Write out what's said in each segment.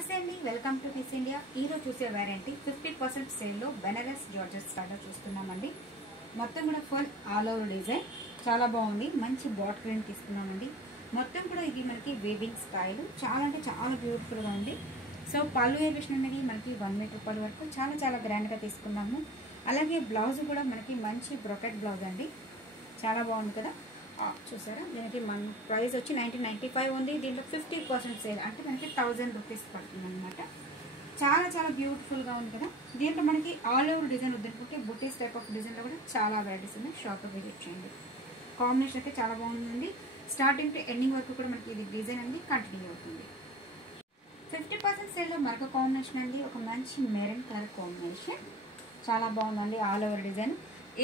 నమస్తే అండి, welcome to piece India. ఈరోజు చూసే వెరైటీ 50% సేల్లో బెనారస్ జార్జెట్ స్టార్ట్ చూస్తున్నామండి. మొత్తం కూడా ఫుల్ ఆల్ ఓవర్ డిజైన్ చాలా బాగుంది. మంచి బాట్ ప్రింట్ తీసుకున్నామండి. మొత్తం కూడా ఇది మనకి వేవింగ్ స్టైల్ చాలా అంటే చాలా బ్యూటిఫుల్గా ఉంది. సో పళ్ళు వేవిషన్ అనేది మనకి 1 మీటర్ రూపాయల వరకు చాలా చాలా గ్రాండ్గా తీసుకున్నాము. అలాగే బ్లౌజ్ కూడా మనకి మంచి బ్రొకెట్ బ్లౌజ్ అండి, చాలా బాగుంది కదా. చూసారా, దీనికి మన ప్రైస్ వచ్చి 1995 ఉంది. దీంట్లో 50% సేల్ అంటే మనకి 1000 రూపీస్ పడుతుంది అనమాట. చాలా చాలా బ్యూటిఫుల్గా ఉంది కదా. దీంట్లో మనకి ఆల్ ఓవర్ డిజైన్ వద్దనుకుంటే బుటీస్ టైప్ ఆఫ్ డిజైన్లో కూడా చాలా వెరైటీస్ ఉన్నాయి. షాప్లో విజిట్ చేయండి. కాంబినేషన్ అయితే చాలా బాగుందండి. స్టార్టింగ్ టు ఎండింగ్ వరకు కూడా మనకి ఇది డిజైన్ అనేది కంటిన్యూ అవుతుంది. 50% సేల్లో మరొక కాంబినేషన్ అండి, ఒక మంచి మెరూన్ కలర్ కాంబినేషన్ చాలా బాగుందండి. All over design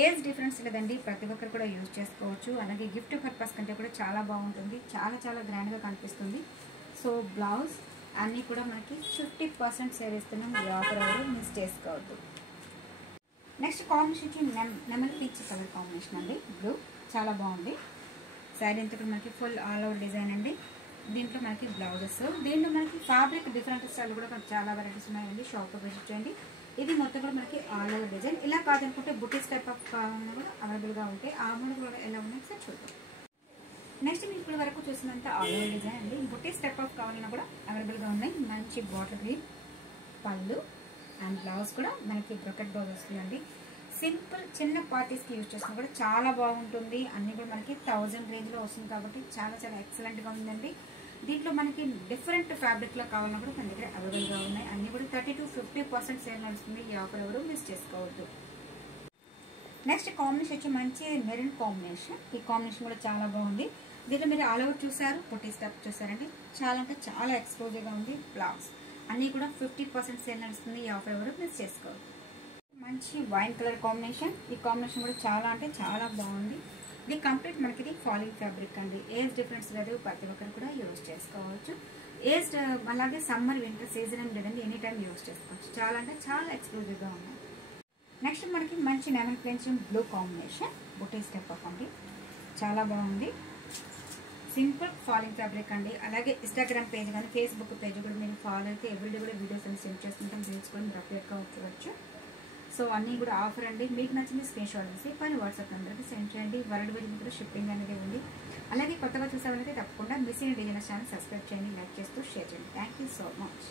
age difference లేదండి, ప్రతి ఒక్కరు కూడా యూజ్ చేసుకోవచ్చు. అలాగే గిఫ్ట్ పర్పస్ కంటే కూడా చాలా బాగుంటుంది. చాలా చాలా గ్రాండ్గా కనిపిస్తుంది. సో బ్లౌజ్ అన్నీ కూడా మనకి 50% సేల్ ఇస్తున్నాం. ఈ ఆఫర్ ఎవరు మిస్ చేసుకోవద్దు. నెక్స్ట్ కాంబినేషన్ వచ్చి నెమల్ పీచ్ కలర్ కాంబినేషన్ అండి, బ్లూ చాలా బాగుంది. శారీ అంతా కూడా మనకి ఫుల్ ఆల్ ఓవర్ డిజైన్ అండి. దీంట్లో మనకి బ్లౌజెస్, దీంట్లో మనకి ఫ్యాబ్రిక్ డిఫరెంట్ స్టైల్ కూడా చాలా వెరైటీస్ ఉన్నాయండి. షాప్లో విజిట్ చేయండి. ఇది మొత్తం కూడా మనకి ఆల్ ఓవర్ డిజైన్. ఇలా కాదనుకుంటే బుటీస్ టైప్ ఆఫ్ కావాలన్నా కూడా అవైలబుల్గా ఉంటాయి. ఆ మూడు కూడా ఎలా ఉన్నాయి సార్ చూద్దాం. నెక్స్ట్ మీకు ఇప్పుడు వరకు చూసినంత ఆల్ ఓవర్ డిజైన్ అండి. బుటీస్ టైప్ ఆఫ్ కావాలన్నా కూడా అవైలబుల్గా ఉన్నాయి. మంచి బాటిల్ గ్రీన్ పళ్ళు అండ్ బ్లౌజ్ కూడా మనకి బ్రొకెట్ బ్లౌజ్ వస్తుందండి. సింపుల్ చిన్న పార్టీస్కి యూజ్ చేసినా కూడా చాలా బాగుంటుంది. అన్నీ కూడా మనకి 1000 రేంజ్లో వస్తుంది కాబట్టి చాలా చాలా ఎక్సలెంట్గా ఉందండి. దీంట్లో మనకి డిఫరెంట్ ఫ్యాబ్రిక్లో కావాలన్నా కూడా మన దగ్గర అవైలబుల్గా ఉన్నాయి. అన్నీ కూడా 30 to 50% సేల్ నడుస్తుంది. ఈ ఆఫర్ ఎవరు మిస్ చేసుకోవద్దు. నెక్స్ట్ కాంబినేషన్ వచ్చి మంచి మెరూన్ కాంబినేషన్. ఈ కాంబినేషన్ కూడా చాలా బాగుంది. దీంట్లో మీరు ఆల్ ఓవర్ చూసారు, పొట్టి స్టెప్ చూసారంటే చాలా అంటే చాలా ఎక్స్పోజర్గా ఉంది. బ్లౌజ్ అన్నీ కూడా 50% సేల్ నడుస్తుంది. ఈ ఆఫర్ ఎవరు మిస్ చేసుకోవద్దు. మంచి వైన్ కలర్ కాంబినేషన్. ఈ కాంబినేషన్ కూడా చాలా అంటే చాలా బాగుంది. ఇది కంప్లీట్ మనకి ఇది ఫాలింగ్ ఫ్యాబ్రిక్ అండి. ఏజ్ డిఫరెన్స్ లేదు, ప్రతి ఒక్కరు కూడా యూజ్ చేసుకోవచ్చు. ఏజ్ అలాగే సమ్మర్ వింటర్ సీజన్ అని లేదండి, ఎనీ టైం యూజ్ చేసుకోవచ్చు. చాలా అంటే చాలా ఎక్స్క్లూజివ్గా ఉన్నాయి. నెక్స్ట్ మనకి మంచి నెమల్ pencil blue combination, buti step of అండి, చాలా బాగుంది. సింపుల్ ఫాలింగ్ ఫ్యాబ్రిక్ అండి. అలాగే ఇన్స్టాగ్రామ్ పేజ్ కానీ ఫేస్బుక్ పేజ్ కూడా మీరు ఫాలో అయితే ఎవ్రీడే కూడా వీడియోస్ అని సెండ్ చేసుకుంటాం. తెలుసుకొని రఫ్గా వచ్చవచ్చు. సో అన్నీ కూడా ఆఫర్ అండి. మీకు నచ్చింది స్క్రీన్ షాట్ చేసి పైన వాట్సాప్ నెంబర్కి సెండ్ చేయండి. వరల్డ్ వైడ్ కూడా షిప్పింగ్ అనేది ఉంది. అలాగే కొత్తగా చూసేవాళ్ళైతే తప్పకుండా మిస్ అయిన డిజైనర్స్ ఛానల్ సబ్స్క్రైబ్ చేయండి, లైక్ చేస్తూ షేర్ చేయండి. Thank you so much.